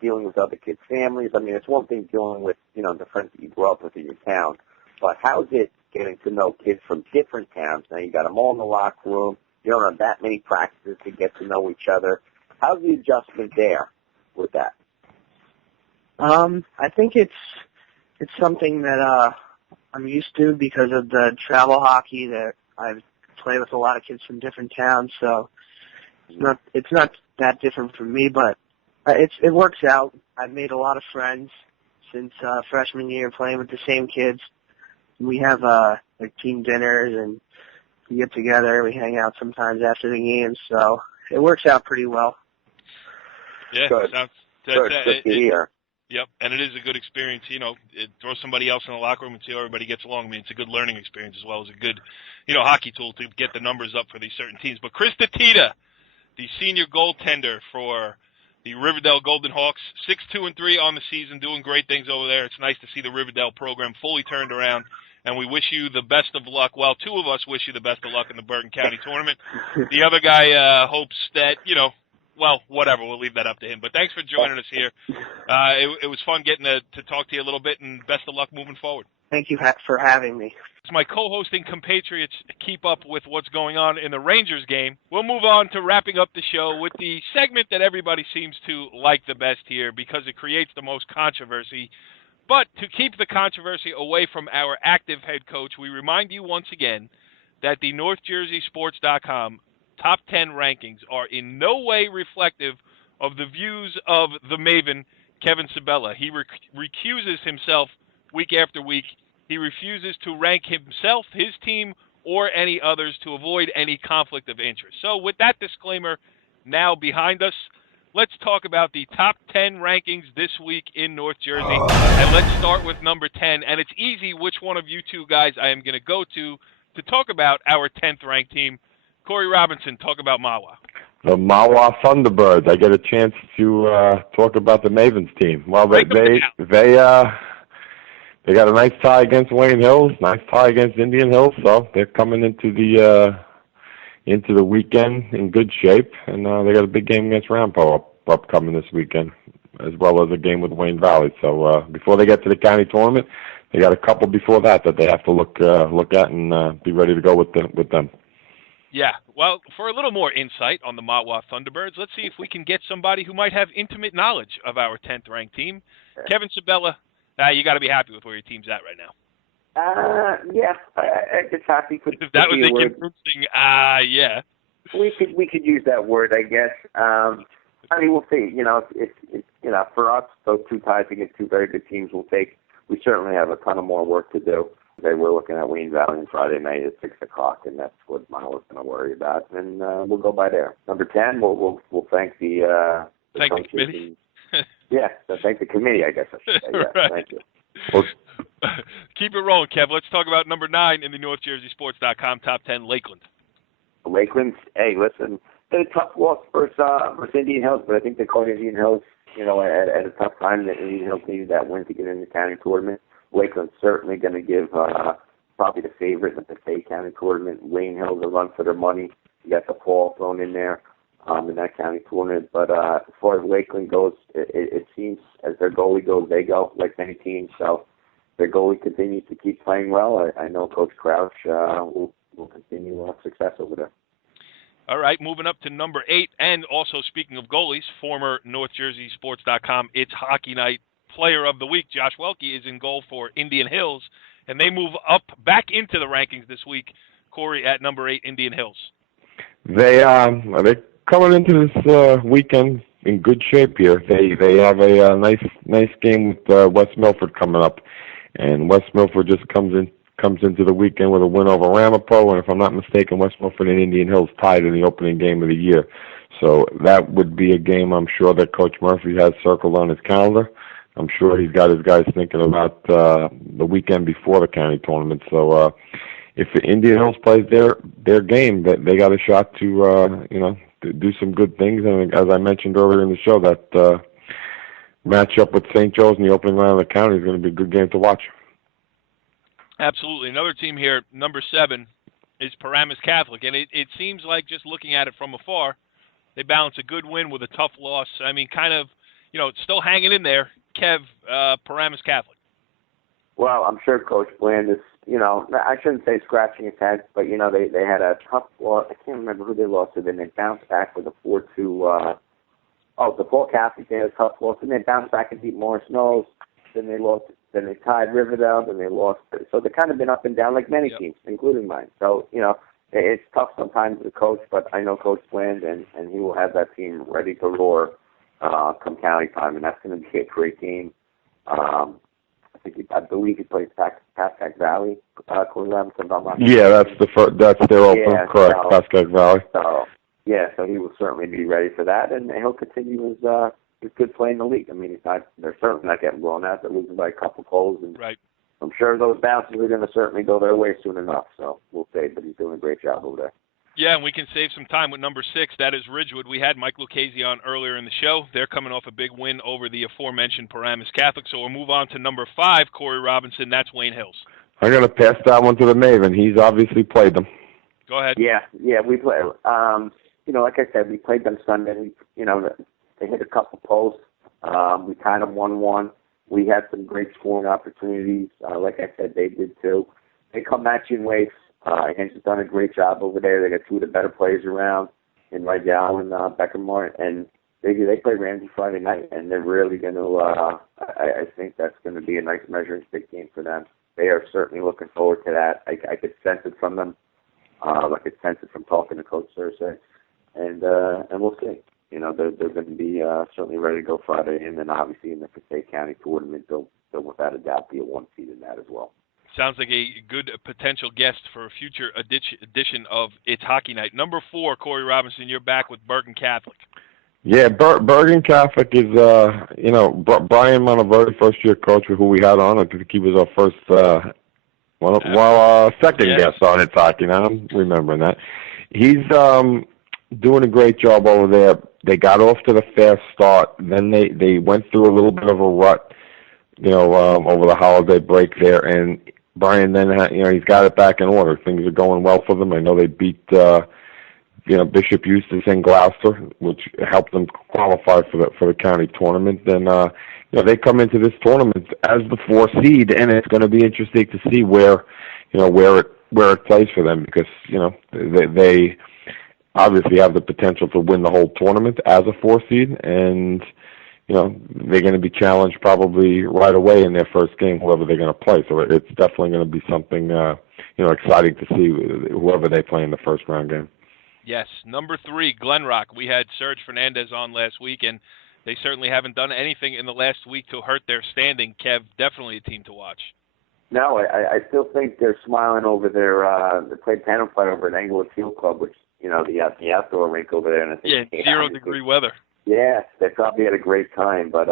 dealing with other kids' families? I mean, it's one thing dealing with, the friends that you grew up with in your town, but how's it getting to know kids from different towns? Now, you got them all in the locker room. You don't have that many practices to get to know each other. How's the adjustment there with that? I think it's something that I'm used to because of the travel hockey that I've played with a lot of kids from different towns. So it's not that different for me, but it works out. I've made a lot of friends since freshman year playing with the same kids. We have team dinners and we get together. We hang out sometimes after the games, so it works out pretty well. Yeah, good. Sounds good to hear. Yep, and it is a good experience. Throw somebody else in the locker room and see how everybody gets along. I mean, it's a good learning experience as well as a good, hockey tool to get the numbers up for these certain teams. But Chris DeTitta, the senior goaltender for the River Dell Golden Hawks, 6-2-3 on the season, doing great things over there. It's nice to see the River Dell program fully turned around, and we wish you the best of luck. Well, two of us wish you the best of luck in the Bergen County Tournament. The other guy hopes that, well, whatever, we'll leave that up to him. But thanks for joining us here. It was fun getting to talk to you a little bit, and best of luck moving forward. Thank you for having me. As my co-hosting compatriots keep up with what's going on in the Rangers game, we'll move on to wrapping up the show with the segment that everybody seems to like the best here because it creates the most controversy. But to keep the controversy away from our active head coach, we remind you once again that the NorthJerseySports.com Top 10 rankings are in no way reflective of the views of the Maven, Kevin Sabella. He recuses himself week after week. He refuses to rank himself, his team, or any others to avoid any conflict of interest. So with that disclaimer now behind us, let's talk about the top 10 rankings this week in North Jersey. And let's start with number 10. And it's easy which one of you two guys I am going to go to talk about our 10th ranked team. Corey Robinson, talk about Mawa. The Mawa Thunderbirds. I get a chance to talk about the Mavens team. Well, they got a nice tie against Wayne Hills, nice tie against Indian Hills, so they're coming into the weekend in good shape, and they got a big game against Rampo upcoming this weekend, as well as a game with Wayne Valley. So before they get to the county tournament, they got a couple before that they have to look at and be ready to go with them. Yeah, well, for a little more insight on the Mawa Thunderbirds, let's see if we can get somebody who might have intimate knowledge of our 10th ranked team. Kevin Sabella, you got to be happy with where your team's at right now. Yeah, I guess happy could if that could was be a a convincing, yeah. We could use that word, I guess. I mean, we'll see. It's for us, those two ties against two very good teams we certainly have a ton of more work to do. Today we're looking at Wayne Valley on Friday night at 6 o'clock, and that's what Miles is going to worry about. And we'll go by there. Number 10, we'll thank the committee. Yeah, so thank the committee, I guess I should say. Yeah, right. Thank you. Keep it rolling, Kev. Let's talk about number 9 in the NorthJerseySports.com Top 10, Lakeland. Lakeland, hey, listen, they had a tough loss versus Indian Hills, but I think they caught Indian Hills, at a tough time. That Indian Hills needed that win to get in the county tournament. Lakeland's certainly going to give probably the favorite in the state county tournament. Wayne Hills a run for their money. You got the fall thrown in there in that county tournament. But as far as Lakeland goes, it seems as their goalie goes, they go, like many teams. So their goalie continues to keep playing well. I know Coach Crouch will continue success over there. All right, moving up to number 8, and also speaking of goalies, former NorthJerseySports.com It's Hockey Night Player of the Week, Josh Welke, is in goal for Indian Hills, and they move up back into the rankings this week. Corey, at number 8, Indian Hills. They're coming into this weekend in good shape here. They have a nice game with West Milford coming up, and West Milford just comes into the weekend with a win over Ramapo, and if I'm not mistaken, West Milford and Indian Hills tied in the opening game of the year. So that would be a game I'm sure that Coach Murphy has circled on his calendar. I'm sure he's got his guys thinking about the weekend before the county tournament. So if the Indian Hills plays their game, that they got a shot to to do some good things. And as I mentioned earlier in the show, that matchup with St. Joe's in the opening round of the county is going to be a good game to watch. Absolutely. Another team here, number 7, is Paramus Catholic, and it seems like just looking at it from afar, they balance a good win with a tough loss. I mean, kind of, still hanging in there. Kev, Paramus Catholic. Well, I'm sure Coach Bland is, I shouldn't say scratching his head, but, they had a tough loss. I can't remember who they lost to. Then they bounced back with a 4-2. The Fall Catholic, they had a tough loss. And they bounced back and beat Morris Knowles. Then they lost. Then they tied River Dell. Then they lost. So they've kind of been up and down like many teams, including mine. So, it's tough sometimes as a coach, but I know Coach Bland, and he will have that team ready to roar come county time, and that's going to be a great game. I believe he plays Pascack Valley. Yeah, that's their open, correct, Pascack Valley. So he will certainly be ready for that, and he'll continue good play in the league. I mean, they're certainly not getting blown out. They're losing by a couple goals, and Right. I'm sure those bounces are going to certainly go their way soon enough. So we'll see. But he's doing a great job over there. Yeah, and we can save some time with number 6. That is Ridgewood. We had Mike Luchese on earlier in the show. They're coming off a big win over the aforementioned Paramus Catholic. So we'll move on to number 5, Corey Robinson. That's Wayne Hills. I'm going to pass that one to the Maven. He's obviously played them. Go ahead. Yeah, we play. Like I said, we played them Sunday. They hit a couple posts. We tied them 1-1. We had some great scoring opportunities. Like I said, they did too. They come matching waves. Hens has done a great job over there. They got 2 of the better players around in Riddell and Beckermore, and they play Ramsey Friday night, and they're really going to. I think that's going to be a nice measuring stick game for them. They are certainly looking forward to that. I could sense it from them. I could sense it from talking to Coach Thursday, and we'll see. They're going to be certainly ready to go Friday, and then obviously in the Passaic County Tournament, they'll without a doubt be a 1 seed in that as well. Sounds like a good potential guest for a future edition of It's Hockey Night. Number 4, Corey Robinson, you're back with Bergen Catholic. Yeah, Bergen Catholic is, Brian Monteverdi, first-year coach who we had on. I think he was our first, second guest on It's Hockey Night. I'm remembering that. He's doing a great job over there. They got off to the fast start. Then they went through a little bit of a rut, over the holiday break there, and Brian then, he's got it back in order. Things are going well for them. I know they beat, Bishop Eustace and Gloucester, which helped them qualify for the county tournament. And they come into this tournament as the 4 seed, and it's going to be interesting to see where it plays for them because they obviously have the potential to win the whole tournament as a 4 seed, and they're going to be challenged probably right away in their first game, whoever they're going to play. So it's definitely going to be something, exciting to see whoever they play in the first round game. Yes. Number 3, Glen Rock. We had Serge Fernandez on last week, and they certainly haven't done anything in the last week to hurt their standing. Kev, definitely a team to watch. No, I still think they're smiling over they played Panama play over at Englewood Field Club, which, the outdoor rink over there. And I think 0-degree weather. Yeah, they probably had a great time, but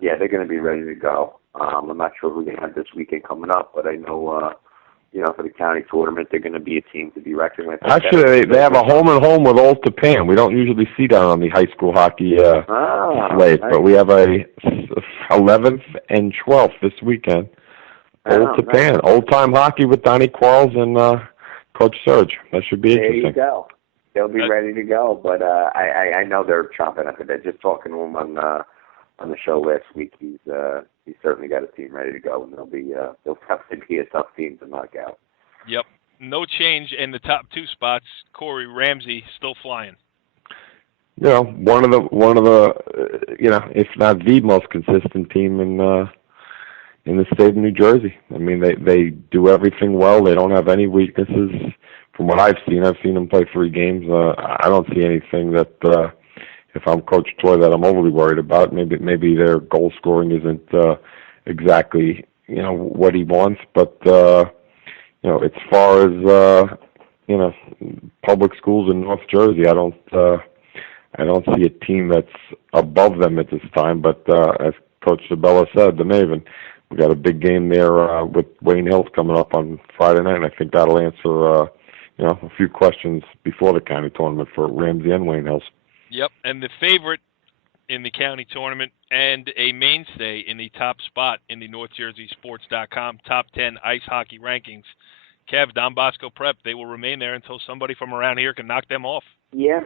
yeah, they're going to be ready to go. I'm not sure who they have this weekend coming up, but I know, for the county tournament, they're going to be a team to be reckoned with. Actually, they have a home-and-home with Old Tapan. We don't usually see that on the high school hockey slate, but we have a 11th and 12th this weekend. Old Tapan, nice. Old-time hockey with Donnie Quarles and Coach Serge. That should be interesting. There you go. They'll be ready to go, but I know they're chomping at the bit. Just talking to him on the show last week, he's certainly got his team ready to go, and they'll probably be a tough team to knock out. Yep, no change in the top 2 spots. Corey Ramsey still flying. One of the if not the most consistent team in the state of New Jersey. I mean, they do everything well. They don't have any weaknesses. From what I've seen them play 3 games. I don't see anything that, if I'm Coach Toy, that I'm overly worried about. Maybe their goal scoring isn't exactly what he wants, but as far as public schools in North Jersey, I don't see a team that's above them at this time. But as Coach Sabella said, the Maven, we got a big game there with Wayne Hills coming up on Friday night, and I think that'll answer. A few questions before the county tournament for Ramsey and Wayne Hills. Yep, and the favorite in the county tournament and a mainstay in the top spot in the NorthJerseySports.com top 10 ice hockey rankings. Kev, Don Bosco Prep, they will remain there until somebody from around here can knock them off. Yeah.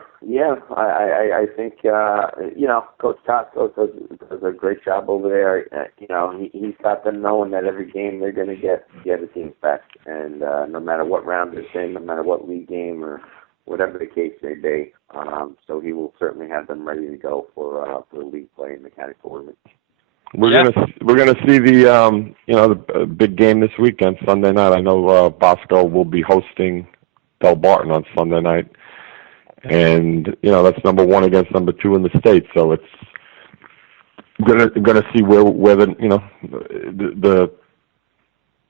I think, Coach Tosco does a great job over there. He's got them knowing that every game they're going to get the team's best. And no matter what round they're in, no matter what league game or whatever the case may be. So he will certainly have them ready to go for league play in the county tournament. We're gonna see the big game this weekend, Sunday night. I know Bosco will be hosting Del Barton on Sunday night. And that's number 1 against number 2 in the state, so it's gonna see where the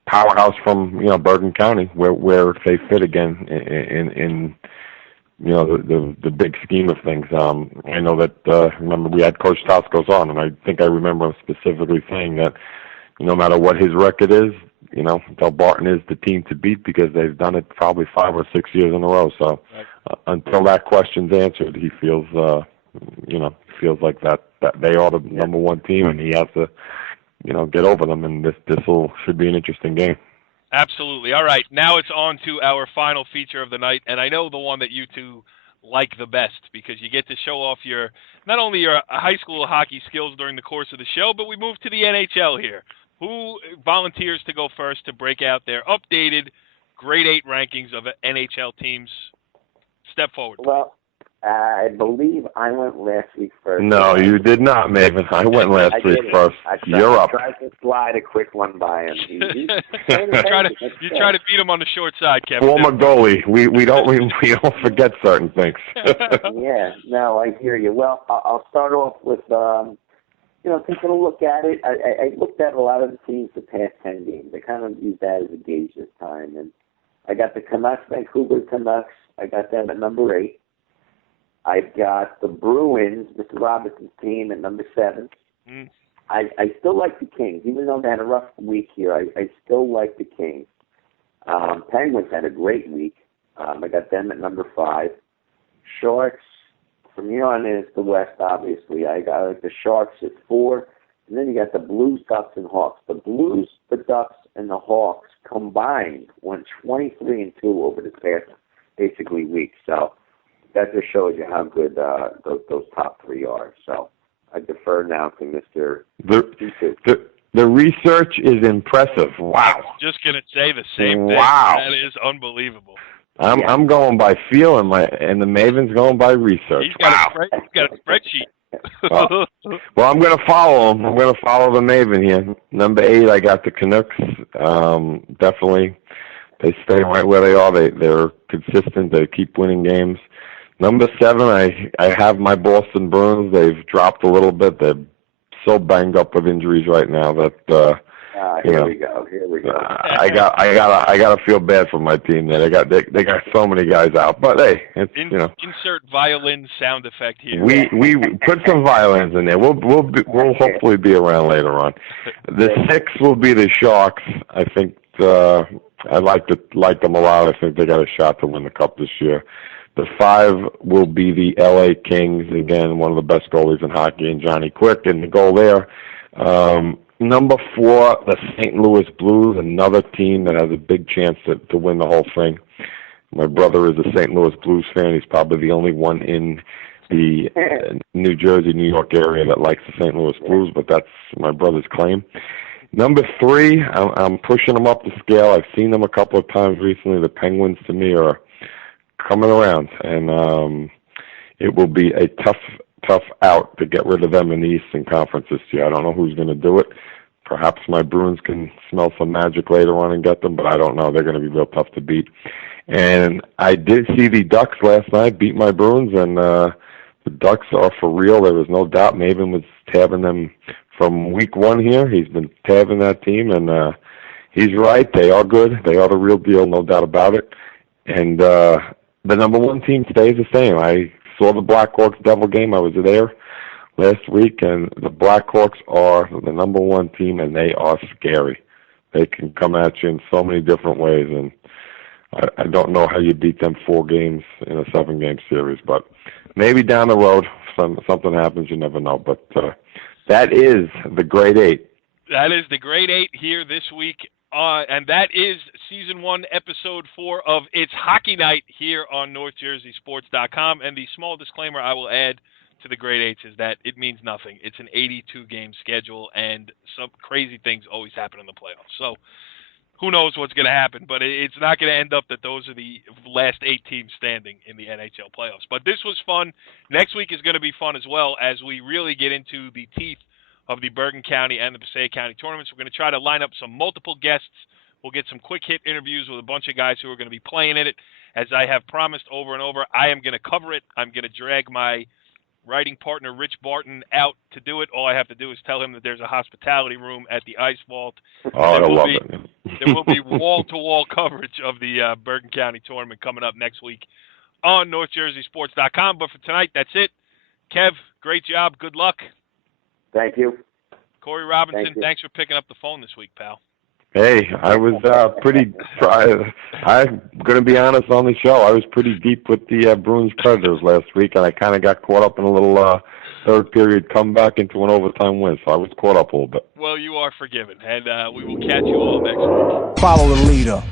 powerhouse from Bergen County where they fit again in the big scheme of things. I know that, remember we had Coach Toscos on, and I think I remember him specifically saying that no matter what his record is, Del Barton is the team to beat because they've done it probably 5 or 6 years in a row. So until that question's answered, he feels, feels like that they are the number one team, and he has to, get over them. And this should be an interesting game. Absolutely. All right, now it's on to our final feature of the night, and I know the one that you two like the best because you get to show off not only your high school hockey skills during the course of the show, but we move to the NHL here. Who volunteers to go first to break out their updated Grade 8 rankings of NHL teams? Step forward. Well, I believe I went last week first. No, you did not, Maven. I went last week first. You're up. I tried to slide a quick one by him. You try to beat him on the short side, Kevin. Former goalie. We don't forget certain things. Yeah, no, I hear you. Well, I'll start off with taking a look at it. I looked at a lot of the teams the past 10 games. I kind of used that as a gauge this time, and I got the Canucks, Vancouver Canucks. I got them at number 8. I've got the Bruins, Mr. Robinson's team, at number 7. Mm. I still like the Kings. Even though they had a rough week here, I still like the Kings. Penguins had a great week. I got them at number 5. Sharks, from here on in, it's the West, obviously. I got the Sharks at 4. And then you got the Blues, Ducks, and Hawks. The Blues, the Ducks, and the Hawks combined went 23-2 over the past, basically, week. So that just shows you how good those top 3 are. So I defer now to Mr. The research is impressive. Wow. I was just going to say the same thing. Wow. That is unbelievable. I'm going by feel, and the Maven's going by research. He's got a spreadsheet. Well, I'm going to follow him. I'm going to follow the Maven here. Number 8, I got the Canucks. Definitely, they stay right where they are. They're consistent. They keep winning games. Number 7, I have my Boston Bruins. They've dropped a little bit. They're so banged up with injuries right now that Here we go. I gotta feel bad for my team there. They got so many guys out, but hey, it's insert violin sound effect here. We put some violins in there. We'll hopefully be around later on. The 6 will be the Sharks. I think I like them a lot. I think they got a shot to win the cup this year. The 5 will be the LA Kings. Again, one of the best goalies in hockey, and Johnny Quick, and the goal there. Number 4, the St. Louis Blues, another team that has a big chance to win the whole thing. My brother is a St. Louis Blues fan. He's probably the only one in the New Jersey, New York area that likes the St. Louis Blues, but that's my brother's claim. Number 3, I'm pushing them up the scale. I've seen them a couple of times recently. The Penguins, to me, are coming around, and it will be a tough out to get rid of them in the Eastern Conference this year. I don't know who's going to do it. Perhaps my Bruins can smell some magic later on and get them, but I don't know. They're going to be real tough to beat. And I did see the Ducks last night beat my Bruins, and the Ducks are for real. There was no doubt. Maven was tabbing them from week 1 here. He's been tabbing that team, and he's right. They are good. They are the real deal, no doubt about it. And the number 1 team stays the same. I saw the Blackhawks Devil game. I was there last week, and the Blackhawks are the number 1 team, and they are scary. They can come at you in so many different ways, and I don't know how you beat them 4 games in a 7-game series, but maybe down the road something happens. You never know. But that is the Grade 8. That is the Grade 8 here this week. And that is Season 1, Episode 4 of It's Hockey Night here on NorthJerseySports.com. And the small disclaimer I will add to the Grade 8s is that it means nothing. It's an 82-game schedule, and some crazy things always happen in the playoffs. So who knows what's going to happen, but it's not going to end up that those are the last 8 teams standing in the NHL playoffs. But this was fun. Next week is going to be fun as well as we really get into the teeth of the Bergen County and the Passaic County tournaments. We're going to try to line up some multiple guests. We'll get some quick hit interviews with a bunch of guys who are going to be playing in it. As I have promised over and over, I am going to cover it. I'm going to drag my writing partner, Rich Barton, out to do it. All I have to do is tell him that there's a hospitality room at the Ice Vault. Oh, I love it. There will be wall-to-wall coverage of the Bergen County tournament coming up next week on NorthJerseySports.com. But for tonight, that's it. Kev, great job. Good luck. Thank you. Corey Robinson, Thank you. thanks for picking up the phone this week, pal. Hey, I was I'm going to be honest on the show. I was pretty deep with the Bruins Predators last week, and I kind of got caught up in a little third period comeback into an overtime win, so I was caught up a little bit. Well, you are forgiven, and we will catch you all next week. Follow the leader.